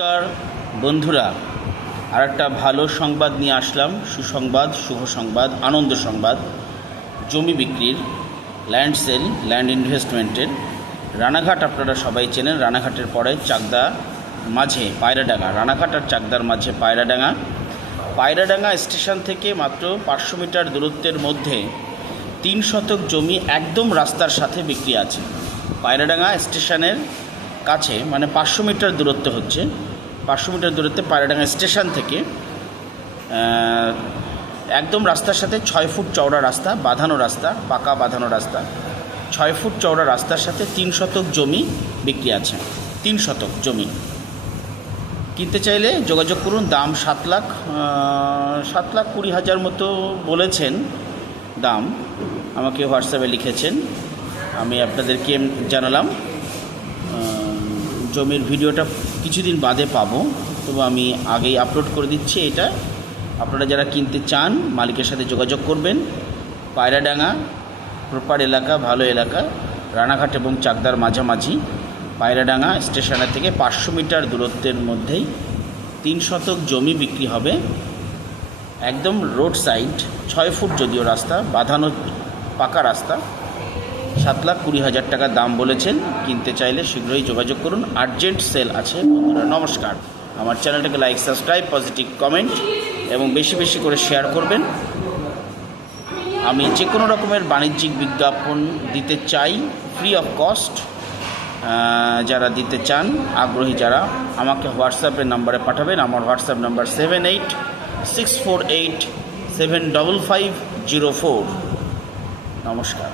নমস্কার বন্ধুরা আর একটা ভালো সংবাদ নিয়ে আসলাম, সুসংবাদ, শুভ সংবাদ, আনন্দ সংবাদ, জমি বিক্রির ল্যান্ড সেল ল্যান্ড ইনভেস্টমেন্টের রানাঘাট আপনারা সবাই চেনেন, রানাঘাটের পরে চাকদা মাঝে পায়রাডাঙ্গা, রানাঘাট আর চাকদার মাঝে পায়রাডাঙ্গা। পায়রাডাঙ্গা স্টেশন থেকে মাত্র পাঁচশো মিটার দূরত্বের মধ্যে তিন শতক জমি একদম রাস্তার সাথে বিক্রি আছে। পায়রাডাঙ্গা স্টেশনের কাছে মানে পাঁচশো মিটার দূরত্ব হচ্ছে। পাঁচশো মিটার দূরত্বে পায়রাডাঙ্গা স্টেশন থেকে একদম রাস্তার সাথে ছয় ফুট চওড়া রাস্তা, বাঁধানো রাস্তা, পাকা বাঁধানো রাস্তা। ছয় ফুট চওড়া রাস্তার সাথে তিন শতক জমি বিক্রি আছে। তিন শতক জমি। কিনতে চাইলে যোগাযোগ করুন, দাম সাত লাখ সাত লাখ কুড়ি হাজার মতো বলেছেন দাম। আমাকে হোয়াটসঅ্যাপে লিখেছেন। আমি আপনাদেরকে জানালাম। জমির ভিডিওটা কিছুদিন বাদে পাবো, তবু আমি আগেই আপলোড করে দিচ্ছি এটা। আপনারা যারা কিনতে চান, মালিকের সাথে যোগাযোগ করবেন। পায়রাডাঙ্গা, প্রপার এলাকা, ভালো এলাকা, রানাঘাট এবং চাকদার মাঝামাঝি। পায়রাডাঙ্গা স্টেশনের থেকে পাঁচশো মিটার দূরত্বের মধ্যেই তিন শতক জমি বিক্রি হবে। একদম রোড সাইড, ছয় ফুট যদিও রাস্তা, বাঁধানো পাকা রাস্তা। সাত লাখ কুড়ি হাজার টাকা দাম বলেছেন। কিনতে চাইলে শীঘ্রই যোগাযোগ করুন। আর্জেন্ট সেল আছে। বন্ধুরা, নমস্কার। আমার চ্যানেলটাকে লাইক, সাবস্ক্রাইব, পজিটিভ কমেন্ট এবং বেশি বেশি করে শেয়ার করবেন। আমি যে কোনো রকমের বাণিজ্যিক বিজ্ঞাপন দিতে চাই ফ্রি অফ কস্ট যারা দিতে চান, আগ্রহী যারা, আমাকে হোয়াটসঅ্যাপের নাম্বারে পাঠাবেন। আমার WhatsApp number seven eight six four eight seven double five zero four নমস্কার।